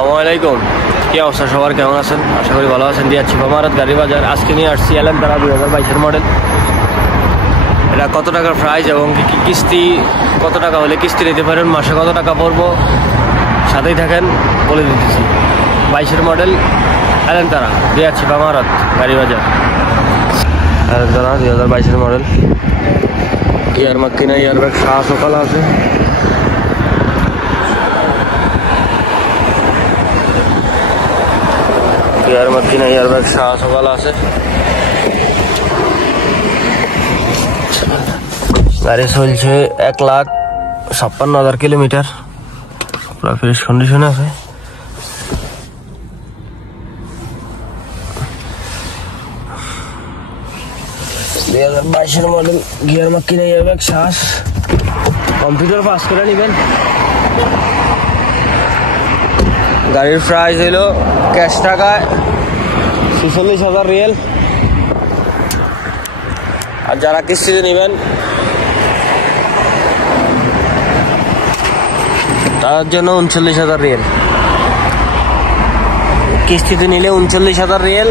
আসসালামু আলাইকুম। কি অবস্থা সবার, কেমন আছেন? আশা করি ভালো আছেন। দিয়ে চিপা মারাত গাড়ি বাজার আজকে নিয়ে আসছি এলান্তারা 2022-এর মডেল। এটা কত টাকার প্রাইস এবং কি কিস্তি, কত টাকা হলে কিস্তি নিতে পারেন, মাসে কত টাকা পড়বো, সাথেই থাকেন, বলে দিতেছি। 22-এর মডেল এলান্তারা দিয়ে চিপা মারাত গাড়ি বাজার। এলান্তারা 2022-এর মডেল। ইয়ার মাক্কিনা ইয়ারব্যাগ সকাল আছে। ইয়ার মাক্কিনা ইয়ারব্যাগ সকাল আছে। গাড়ি চলছে 1,56,000 কিলোমিটার, পুরো ফ্রেশ কন্ডিশনে আছে। মডেল গিয়ার মাক্কিনা ইয়ারব্যাগ শ্বাস, কম্পিউটার পাস করে নেবেন। গাড়ির প্রাইস হইল ক্যাশ টাকায় 46,000 রিয়েল, আর যারা কিস্তিতে নেবেন তার জন্য 39,000 রিয়েল। কিস্তিতে নিলে 39,000 রিয়েল,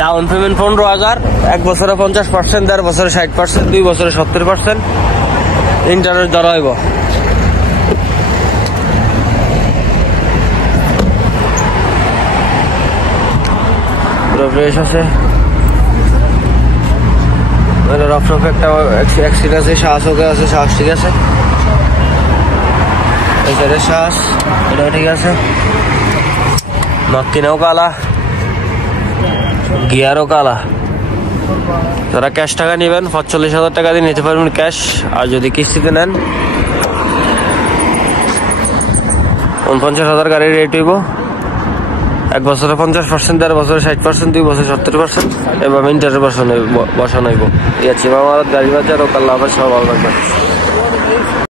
ডাউন পেমেন্ট 15,000, 1 বছরে 50%, 1.5 বছরে 60%, 2 বছরে 70%, ইন্টারেস্ট ধরা হইব। ফ্রেশ আছে, রফ একটা অ্যাক্সিড আছে, শ্বাস ওকে আছে, শ্বাস ঠিক আছে, এই সাইডে শ্বাস এটাও ঠিক আছে। মাক্কিনাও কালা, গিয়ারও কালা। যারা ক্যাশ টাকা নেবেন 45,000 টাকা দিয়ে নিতে পারবেন ক্যাশ, আর যদি কিস্তিতে নেন 49,000 গাড়ির রেট হইব। 1 বছরে 50%, 1.5 বছরে 60%, 2 বছরে 70%, এভাবে ইন্টারেস্ট বসানো হইব। ইয়া চিপা মারাত গাড়ি বাজার ও কাল্লা আবার সব ভালো থাকবেন।